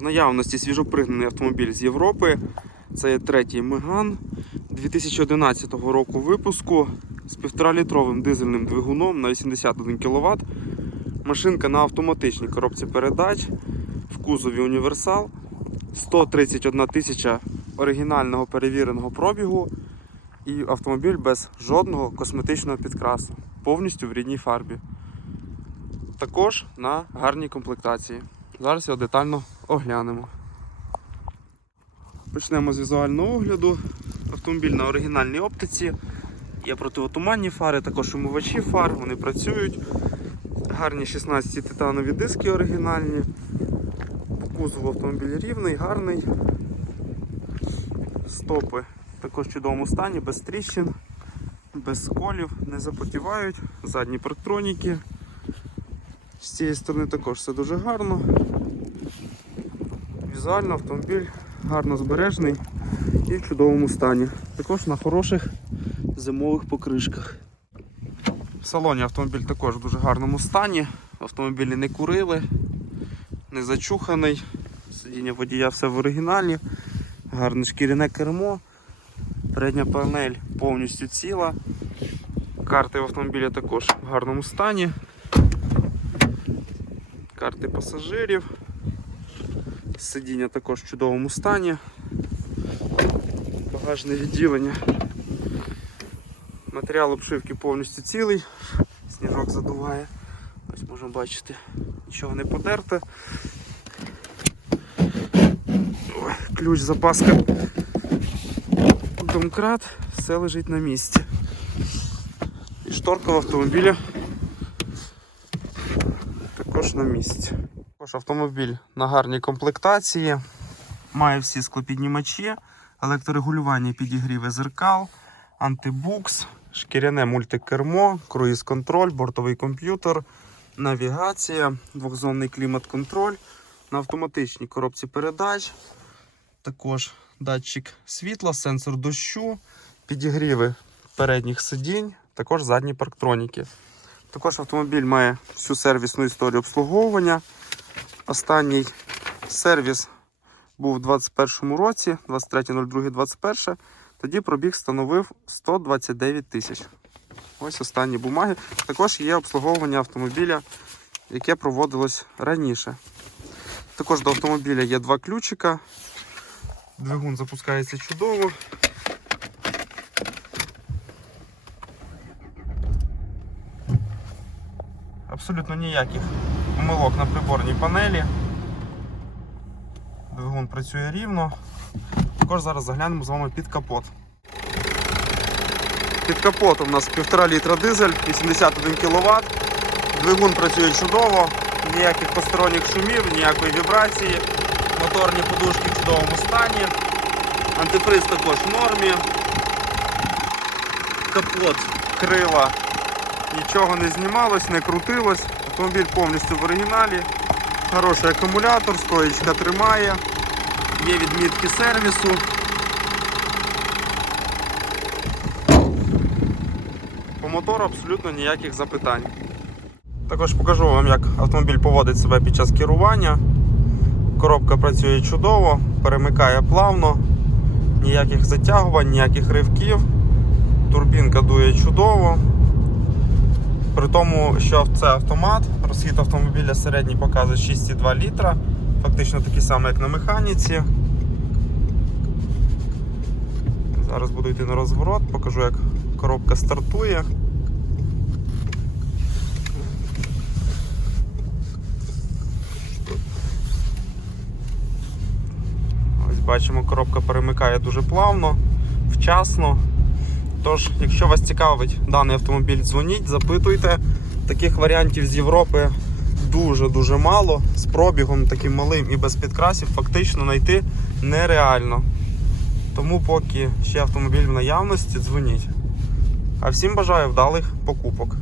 В наявності свіжопригнаний автомобіль з Європи. Це є третій Меган 2011 року випуску з 1,5-літровим дизельним двигуном на 81 кВт. Машинка на автоматичній коробці передач в кузові універсал. 131 тисяча оригінального перевіреного пробігу і автомобіль без жодного косметичного підкрасу, повністю в рідній фарбі. Також на гарній комплектації. Зараз його детально оглянемо. Почнемо з візуального огляду. Автомобіль на оригінальній оптиці. Є противотуманні фари, також умивачі фар, вони працюють. Гарні 16 титанові диски оригінальні. По кузову автомобіль рівний, гарний. Стопи також в чудовому стані, без тріщин, без сколів, не запотівають. Задні парктроніки. З цієї сторони також все дуже гарно. Візуально автомобіль гарно збережений і в чудовому стані. Також на хороших зимових покришках. В салоні автомобіль також в дуже гарному стані. Автомобілі не курили, не зачуханий. Сидіння водія все в оригіналі, гарне шкіряне кермо. Передня панель повністю ціла. Карти в автомобілі також в гарному стані. Карти пасажирів. Сидіння також в чудовому стані. Багажне відділення. Матеріал обшивки повністю цілий. Сніжок задуває. Ось можемо бачити, нічого не подерте. Ой, ключ, запаска. Домкрат, все лежить на місці. І шторка в автомобілі також на місці. Також автомобіль на гарній комплектації. Має всі склопіднімачі, електрорегулювання підігріви зеркал, антибукс, шкіряне мультикермо, круїз-контроль, бортовий комп'ютер, навігація, двохзонний клімат-контроль, на автоматичній коробці передач. Також датчик світла, сенсор дощу, підігріви передніх сидінь, також задні парктроніки. Також автомобіль має всю сервісну історію обслуговування. Останній сервіс був у 2021 році, 23.02.21. Тоді пробіг становив 129 тисяч. Ось останні бумаги. Також є обслуговування автомобіля, яке проводилось раніше. Також до автомобіля є два ключика. Двигун запускається чудово. Абсолютно ніяких помилок на приборній панелі. Двигун працює рівно. Також зараз заглянемо з вами під капот. Під капотом у нас 1,5 літра дизель, 81 кВт. Двигун працює чудово, ніяких посторонніх шумів, ніякої вібрації. Моторні подушки в чудовому стані. Антифриз також в нормі. Капот, крила, нічого не знімалось, не крутилось. Автомобіль повністю в оригіналі. Хороший акумулятор, стоїчка тримає. Є відмітки сервісу. По мотору абсолютно ніяких запитань. Також покажу вам, як автомобіль поводить себе під час керування. Коробка працює чудово, перемикає плавно, ніяких затягувань, ніяких ривків. Турбінка дує чудово. При тому, що це автомат, розхід автомобіля середній показує 6,2 літра, фактично такий самий, як на механіці. Зараз буду йти на розворот, покажу, як коробка стартує. Ось бачимо, коробка перемикає дуже плавно, вчасно. Тож, якщо вас цікавить даний автомобіль, дзвоніть, запитуйте. Таких варіантів з Європи дуже-дуже мало. З пробігом таким малим і без підкрасів фактично знайти нереально. Тому поки ще автомобіль в наявності, дзвоніть. А всім бажаю вдалих покупок.